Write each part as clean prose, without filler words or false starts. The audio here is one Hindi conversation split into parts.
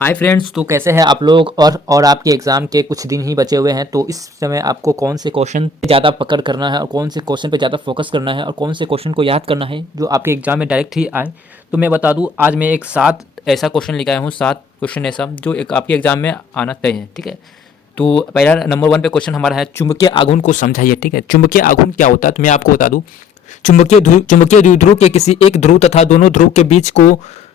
हाय फ्रेंड्स, तो कैसे हैं आप लोग। और आपके एग्ज़ाम के कुछ दिन ही बचे हुए हैं, तो इस समय आपको कौन से क्वेश्चन पे ज़्यादा पकड़ करना है और कौन से क्वेश्चन पे ज़्यादा फोकस करना है और कौन से क्वेश्चन को याद करना है जो आपके एग्ज़ाम में डायरेक्ट ही आए। तो मैं बता दूं, आज मैं एक 7 ऐसा क्वेश्चन लेकर आया हूँ, 7 क्वेश्चन ऐसा जो एक आपके एग्ज़ाम में आना तय है। ठीक है, तो पहला नंबर 1 पे क्वेश्चन हमारा है, चुंबकीय आघूर्ण को समझाइए। ठीक है, चुंबकीय आघूर्ण क्या होता है तो मैं आपको बता दूं, चुंबकीय द्विध्रुव के किसी एक ध्रुव तथा दोनों ध्रुव के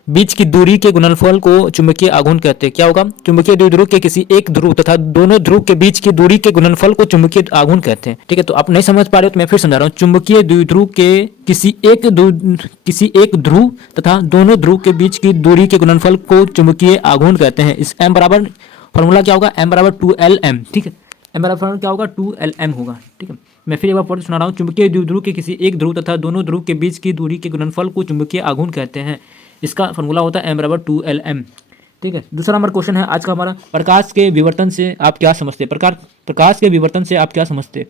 बीच की दूरी के गुणनफल को चुंबकीय आघूर्ण कहते हैं। क्या होगा? चुंबकीय द्विध्रुव के किसी एक ध्रुव तथा दोनों ध्रुव के बीच की दूरी के गुणनफल को चुंबकीय आघूर्ण कहते हैं। ठीक है, तो आप नहीं समझ पा रहे हो तो मैं फिर समझा रहा हूँ। चुंबकीय द्विध्रुव के किसी एक ध्रुव तथा दोनों ध्रुव के बीच की दूरी के गुणनफल को चुंबकीय आघूर्ण कहते हैं। इस m बराबर फॉर्मूला क्या होगा? m बराबर 2lm। ठीक है, m बराबर फॉर्मूला क्या होगा? 2lm होगा। ठीक है, मैं फिर एक बार पढ़ सुना रहा हूँ। चुंबकीय द्विध्रुव के किसी एक ध्रुव तथा दोनों ध्रुव के बीच की दूरी के गुणनफल को चुंबकीय आघूर्ण कहते हैं। इसका फॉर्मूला होता है m बराबर 2lm। ठीक है, दूसरा नंबर क्वेश्चन है आज का हमारा, प्रकाश के विवर्तन से आप क्या समझते हैं? प्रकाश के विवर्तन से आप क्या समझते हैं?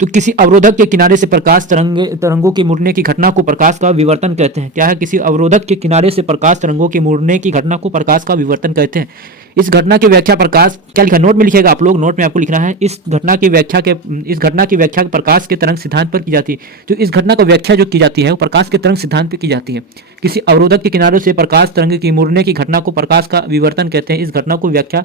तो किसी अवरोधक के किनारे से प्रकाश तरंगों के मुड़ने की घटना को प्रकाश का विवर्तन कहते हैं। क्या है? किसी अवरोधक के किनारे से प्रकाश तरंगों के मुड़ने की घटना को प्रकाश का विवर्तन कहते हैं। इस घटना की व्याख्या प्रकाश क्या लिखा? नोट में लिखेगा आप लोग, नोट में आपको लिखना है। इस घटना की व्याख्या प्रकाश के तरंग सिद्धांत पर की जाती है। तो इस घटना की व्याख्या जो की जाती है वो प्रकाश के तरंग सिद्धांत पर की जाती है। किसी अवरोधक के किनारे से प्रकाश तरंग की मुड़ने की घटना को प्रकाश का विवर्तन कहते हैं। इस घटना को व्याख्या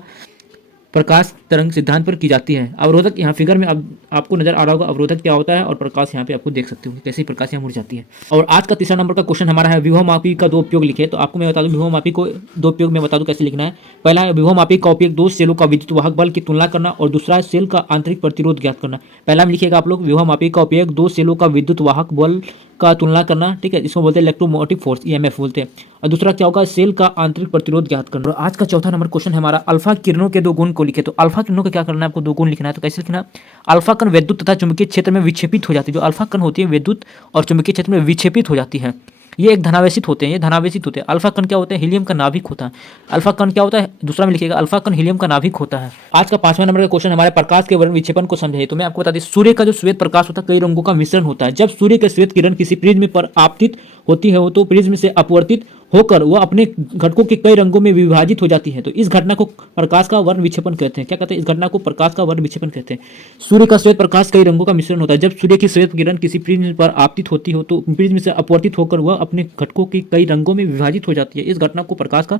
प्रकाश तरंग सिद्धांत पर की जाती है। अवरोधक यहाँ फिगर में आपको नजर आ रहा होगा अवरोधक क्या होता है, और प्रकाश यहाँ पे आपको देख सकते हो कैसे प्रकाश यहाँ मुड़ जाती है। और आज का तीसरा नंबर का क्वेश्चन हमारा है, विभवमापी का दो उपयोग लिखे। तो आपको मैं बता दूं, विभवमापी को दो उपयोग में बता दूं कैसे लिखना है। पहला है, विभवमापी का उपयोग दो सेलों का विद्युत वाहक बल की तुलना करना, और दूसरा है सेल का आंतरिक प्रतिरोध ज्ञात करना। पहला में लिखिएगा आप लोग, विभवमापी का उपयोग दो सेलों का विद्युत वाहक बल का तुलना करना। ठीक है, इसको बोलते हैं इलेक्ट्रोमोटिव फोर्स, ईएमएफ बोलते हैं। और दूसरा क्या होगा? सेल का आंतरिक प्रतिरोध ज्ञात करना। और आज का चौथा नंबर क्वेश्चन है हमारा, अल्फा किरणों के दो गुण को लिखे। तो अल्फा किरणों का क्या करना है आपको? दो गुण लिखना है। तो कैसे लिखना? अल्फा कण विद्युत तथा चुंबकीय क्षेत्र में विक्षेपित हो जाती है। जो अल्फा कण होती है विद्युत और चुंबकीय क्षेत्र में विक्षेपित हो जाती है। ये एक धनावेशित होते हैं, ये धनावेशित होते हैं। अल्फा कण क्या होता है? हीलियम का नाभिक होता है। अल्फा कण क्या होता है? दूसरा में लिखिएगा, अल्फा कण हीलियम का नाभिक होता है। आज का पांचवां नंबर का क्वेश्चन हमारे, प्रकाश के वर्ण विक्षेपण को समझाइए। तो मैं आपको बता दें, सूर्य का जो श्वेत प्रकाश होता है कई रंगों का मिश्रण होता है। जब सूर्य के श्वेत किरण किसी प्रिज्म पर आपतित होती है वो तो प्रिज्म से अपवर्तित होकर वह अपने घटकों के कई रंगों में विभाजित हो जाती है। तो इस घटना को प्रकाश का वर्ण विक्षेपण कहते हैं। क्या कहते हैं? इस घटना को प्रकाश का वर्ण विक्षेपण कहते हैं। सूर्य का श्वेत प्रकाश कई रंगों का मिश्रण होता है। जब सूर्य की श्वेत किरण किसी प्रिज्म पर आपतित होती हो तो प्रिज्म से अपवर्तित होकर वह अपने घटकों के कई रंगों में विभाजित हो जाती है। इस घटना को प्रकाश का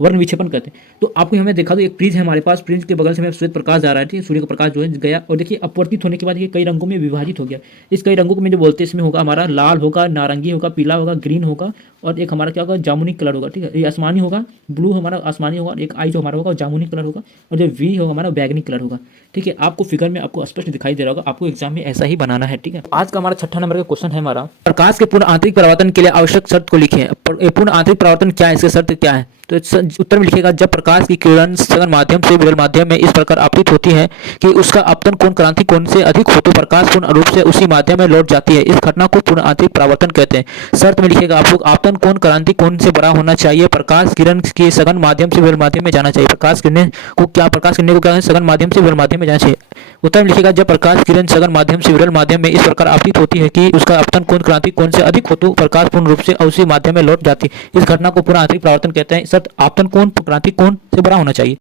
वर्ण विक्षेपण कहते हैं। तो आपको हमें देखा दो, एक प्रिज्म है हमारे पास, प्रिज्म के बगल से हमें श्वेत प्रकाश जा रहा है। ठीक है, सूर्य का प्रकाश जो है गया, और देखिए अपवर्तित होने के बाद ये कई रंगों में विभाजित हो गया। इस कई रंगों को में जो बोलते हैं, इसमें होगा हमारा लाल होगा, नारंगी होगा, पीला होगा, ग्रीन होगा, और एक हमारा क्या होगा? जामुनी कलर होगा। ठीक है, ये आसमानी होगा, ब्लू हमारा आसमानी होगा, एक आई जो हमारा होगा जामुनी कलर होगा, और जो वी होगा हमारा बैगनी कलर होगा। ठीक है, आपको फिगर में आपको स्पष्ट दिखाई दे रहा होगा। आपको एग्जाम में ऐसा ही बनाना है। ठीक है, आज का हमारा छठा नंबर का क्वेश्चन है हमारा, प्रकाश के पूर्ण आंतरिक परावर्तन के लिए आवश्यक शर्त को लिखिए। पूर्ण आंतरिक परावर्तन क्या है, इसकी शर्त क्या है? तो उत्तर में लिखेगा, जब प्रकाश की किरण सघन माध्यम से विरल माध्यम में इस प्रकार आपतित होती है कि उसका आपतन कोण क्रांति कोण से अधिक हो तो प्रकाश पूर्ण रूप से उसी माध्यम में लौट जाती है। इस घटना को पूर्ण आंतरिक परावर्तन कहते हैं। शर्त में लिखेगा आप लोग, आपतन कोण क्रांति कोण से बड़ा होना चाहिए, प्रकाश किरण के सघन माध्यम से विरल माध्यम में जाना चाहिए। प्रकाश किरणें को क्या है? सघन माध्यम से विरल माध्यम में जाना चाहिए। उत्तर में लिखेगा, जब प्रकाश किरण सघन माध्यम से विरल माध्यम में इस प्रकार आपतित होती है कि उसका आपतन कोण क्रांति कोण से अधिक हो तो प्रकाश पूर्ण रूप से उसी माध्यम में लौट जाती है। इस घटना को पूर्ण आंतरिक परावर्तन कहते हैं। आपतन कोण क्रांति कोण से बड़ा होना चाहिए।